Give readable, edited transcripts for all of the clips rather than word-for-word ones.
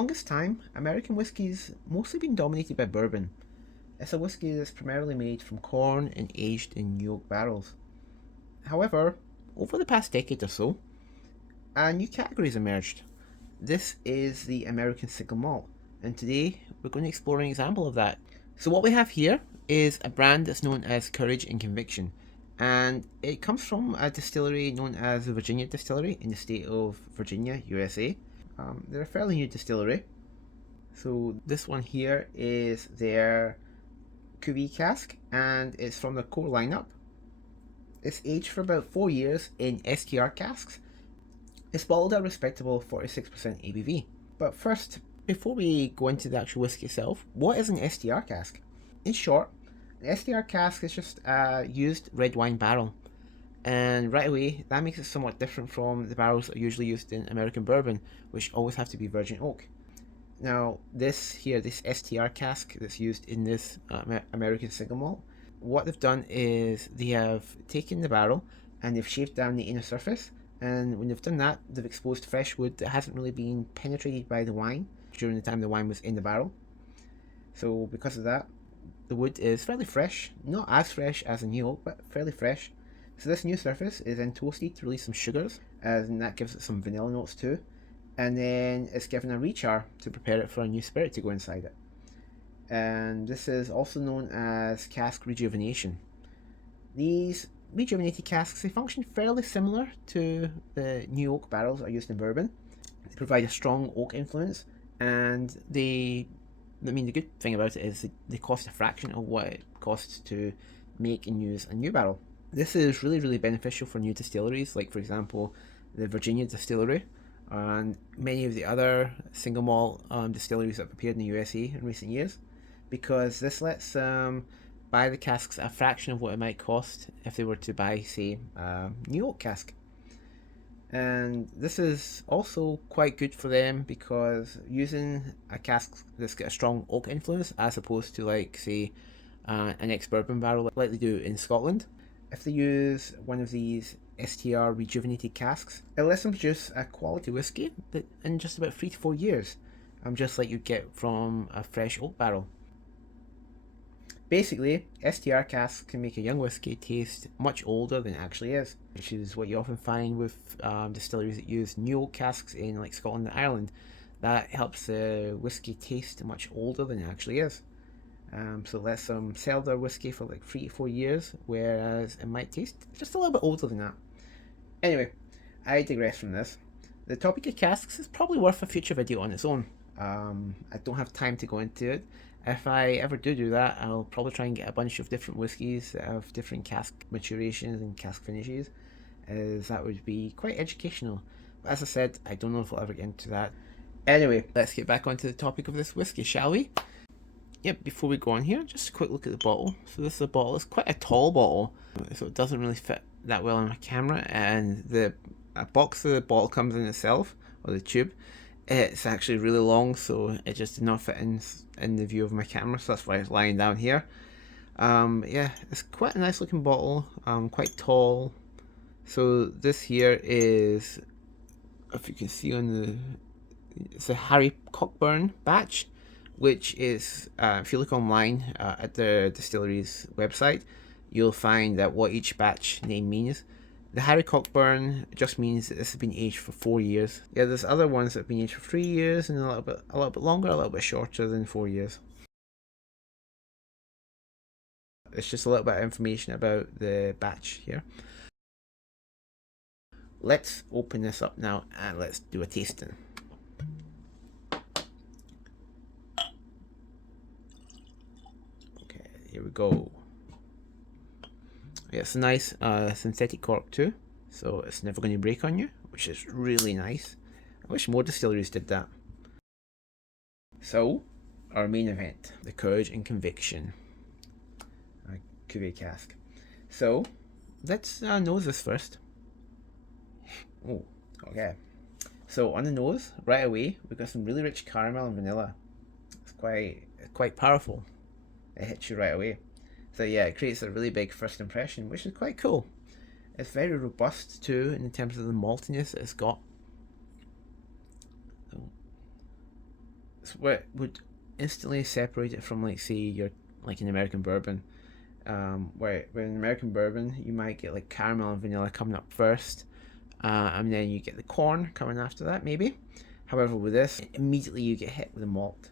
longest time, American whiskey's mostly been dominated by bourbon. It's a whiskey that's primarily made from corn and aged in new oak barrels. However, over the past decade or so, a new category has emerged. This is the American single malt, and today we're going to explore an example of that. So what we have here is a brand that's known as Courage and Conviction, and it comes from a distillery known as the Virginia Distillery in the state of Virginia, USA. They're a fairly new distillery. So this one here is their Cuvee cask, and it's from the core lineup. It's aged for about 4 years in STR casks. It's bottled at a respectable 46% ABV. But first, before we go into the actual whiskey itself, what is an STR cask? In short, an STR cask is just a used red wine barrel. And right away, that makes it somewhat different from the barrels that are usually used in American bourbon, which always have to be virgin oak. Now, this STR cask that's used in this American single malt, what they've done is they have taken the barrel and they've shaved down the inner surface, and when they've done that, they've exposed fresh wood that hasn't really been penetrated by the wine during the time the wine was in the barrel. So because of that, the wood is fairly fresh, not as fresh as a new oak, but fairly fresh. So this new surface is then toasted to release some sugars, and that gives it some vanilla notes too. And then it's given a rechar to prepare it for a new spirit to go inside it. And this is also known as cask rejuvenation. These rejuvenated casks, they function fairly similar to the new oak barrels that are used in bourbon. They provide a strong oak influence, and the good thing about it is they cost a fraction of what it costs to make and use a new barrel. This is really beneficial for new distilleries, like for example the Virginia Distillery and many of the other single malt distilleries that have appeared in the USA in recent years, because this lets them buy the casks a fraction of what it might cost if they were to buy, say, a new oak cask. And this is also quite good for them because using a cask that's got a strong oak influence as opposed to, like, say, an ex-bourbon barrel like they do in Scotland, if they use one of these STR rejuvenated casks, it lets them produce a quality whiskey that in just about 3 to 4 years, just like you'd get from a fresh oak barrel. Basically, STR casks can make a young whiskey taste much older than it actually is, which is what you often find with distilleries that use new oak casks in like Scotland and Ireland. That helps the whiskey taste much older than it actually is. So it lets them sell their whiskey for like 3 to 4 years, whereas it might taste just a little bit older than that. Anyway, I digress from this. The topic of casks is probably worth a future video on its own. I don't have time to go into it. If I ever do that, I'll probably try and get a bunch of different whiskies that have different cask maturations and cask finishes, as that would be quite educational. But as I said, I don't know if I'll ever get into that. Anyway, let's get back onto the topic of this whiskey, shall we? Yep, before we go on here, just a quick look at the bottle. So this is a bottle, it's quite a tall bottle, so it doesn't really fit that well on my camera, and the box of the bottle comes in itself, or the tube, it's actually really long, so it just did not fit in the view of my camera, so that's why it's lying down here. Yeah, it's quite a nice looking bottle, quite tall. So this here is, if you can see on the, it's a Harry Cockburn batch, which is, if you look online at the distillery's website, you'll find that what each batch name means. The Harry Cockburn just means that this has been aged for 4 years. Yeah, there's other ones that have been aged for 3 years and a little bit longer, a little bit shorter than 4 years. It's just a little bit of information about the batch here. Let's open this up now and let's do a tasting. Okay, here we go. Yeah, it's a nice synthetic cork too, so it's never going to break on you, which is really nice. I wish more distilleries did that. So, our main event, the Courage and Conviction Cuvee cask. So, let's nose this first. Oh, okay. So on the nose, right away, we've got some really rich caramel and vanilla. It's quite powerful. It hits you right away. So yeah, it creates a really big first impression, which is quite cool. It's very robust too in terms of the maltiness that it's got. So, It's what would instantly separate it from, like, say, your like an American bourbon. Where with an American bourbon, you might get like caramel and vanilla coming up first, and then you get the corn coming after that, maybe. However, with this, immediately you get hit with the malt.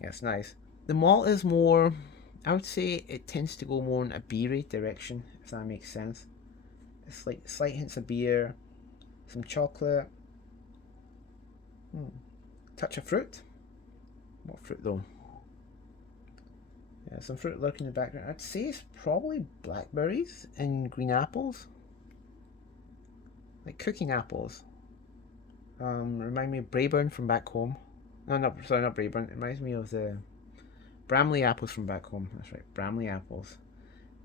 Yeah, it's nice. The malt is more, I would say, it tends to go more in a beery direction, if that makes sense. It's like slight hints of beer, some chocolate, touch of fruit. What fruit though? Yeah, some fruit lurking in the background. I'd say it's probably blackberries and green apples. Like cooking apples. Remind me of Braeburn from back home. No, not sorry, not Braeburn. It reminds me of the Bramley apples from back home. That's right, Bramley apples.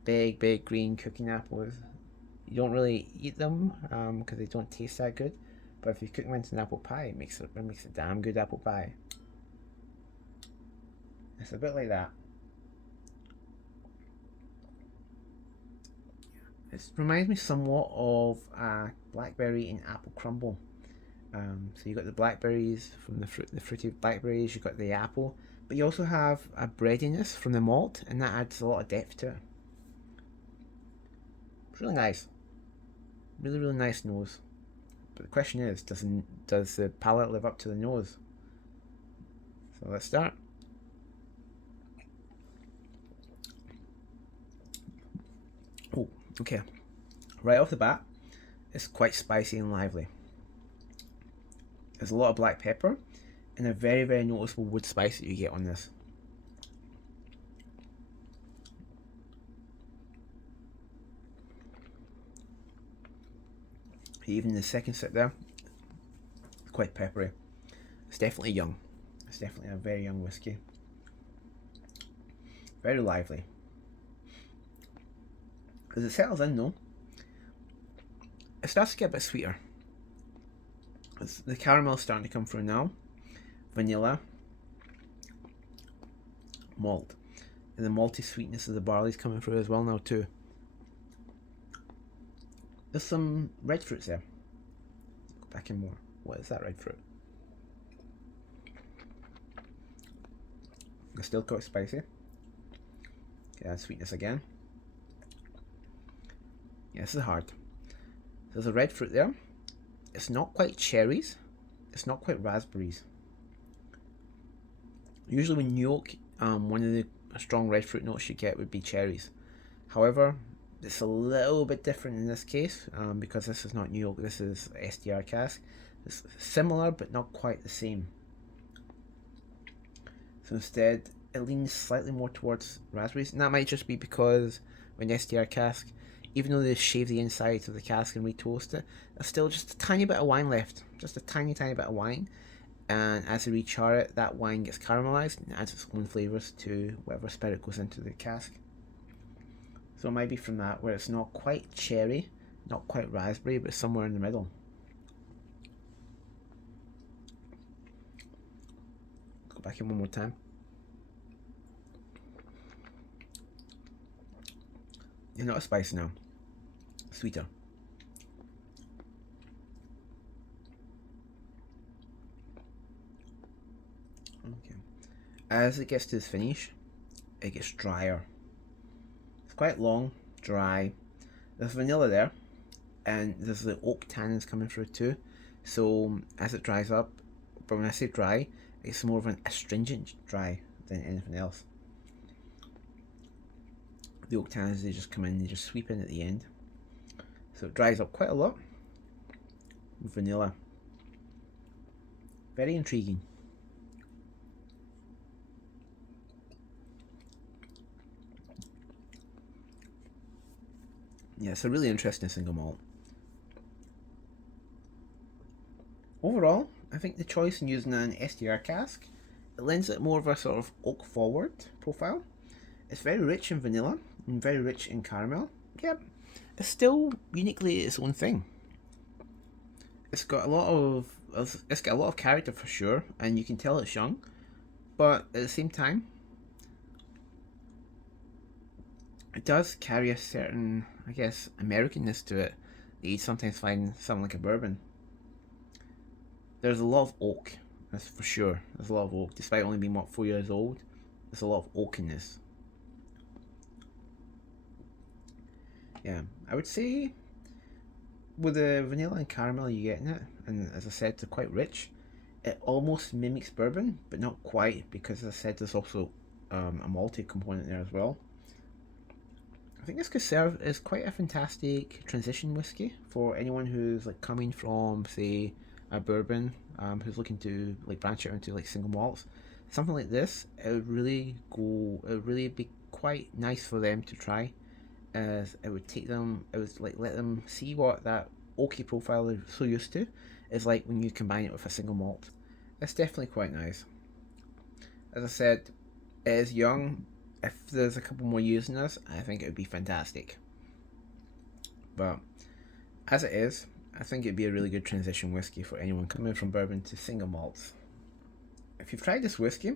Big, big green cooking apples. You don't really eat them because they don't taste that good. But if you cook them into an apple pie, it makes a damn good apple pie. It's a bit like that. It reminds me somewhat of blackberry and apple crumble. So you got the blackberries from the fruity blackberries. You got the apple, but you also have a breadiness from the malt, and that adds a lot of depth to it. It's really nice, really really nice nose. But the question is, does the palate live up to the nose? So let's start. Oh, okay. Right off the bat, it's quite spicy and lively. There's a lot of black pepper and a very, very noticeable wood spice that you get on this. Even the second sip there, it's quite peppery. It's definitely young. It's definitely a very young whiskey. Very lively. As it settles in though, it starts to get a bit sweeter. The caramel's starting to come through now. Vanilla, malt, and the malty sweetness of the barley's coming through as well now too. There's some red fruits there. Go back in more. What is that red fruit? It's still quite spicy. Okay, that sweetness again. Yeah, this is hard. There's a red fruit there. It's not quite cherries. It's not quite raspberries. Usually when you oak, one of the strong red fruit notes you get would be cherries. However, it's a little bit different in this case because this is not New York, this is SDR cask. It's similar but not quite the same. So instead, it leans slightly more towards raspberries, and that might just be because when SDR cask, even though they shave the inside of the cask and retoast it, there's still just a tiny bit of wine left. Just a tiny, tiny bit of wine. And as they rechar it, that wine gets caramelized and adds its own flavours to whatever spirit goes into the cask. So it might be from that, where it's not quite cherry, not quite raspberry, but somewhere in the middle. Go back in one more time. It's not as spicy now. Sweeter. Okay. As it gets to the finish, it gets drier. It's quite long, dry. There's vanilla there, and there's the oak tannins coming through too. So as it dries up, but when I say dry, it's more of an astringent dry than anything else. The oak tannins, they just come in, they just sweep in at the end. So it dries up quite a lot with vanilla. Very intriguing. Yeah, it's a really interesting single malt. Overall, I think the choice in using an SDR cask, it lends it more of a sort of oak forward profile. It's very rich in vanilla and very rich in caramel. Yep, it's still uniquely its own thing. It's got a lot of character for sure, and you can tell it's young, but at the same time, it does carry a certain, I guess, Americanness to it that you sometimes find something like a bourbon. There's a lot of oak, that's for sure. There's a lot of oak, despite only being what 4 years old. There's a lot of oak in this. Yeah, I would say with the vanilla and caramel you get in it, and as I said, they're quite rich. It almost mimics bourbon, but not quite because, as I said, there's also a malty component there as well. I think this could serve as quite a fantastic transition whiskey for anyone who's like coming from, say, a bourbon, who's looking to like branch out into like single malts. Something like this, it would really go. It would really be quite nice for them to try, as it would take them. It would like let them see what that oaky profile they're so used to is like when you combine it with a single malt. It's definitely quite nice. As I said, it is young. If there's a couple more years in this, I think it would be fantastic. But as it is, I think it'd be a really good transition whiskey for anyone coming from bourbon to single malts. If you've tried this whiskey,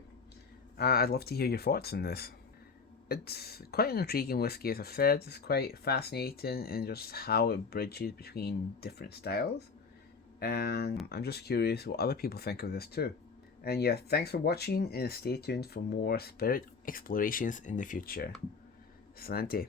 I'd love to hear your thoughts on this. It's quite an intriguing whiskey, as I've said. It's quite fascinating in just how it bridges between different styles. And I'm just curious what other people think of this too. And yeah, thanks for watching and stay tuned for more spirit explorations in the future. Salante.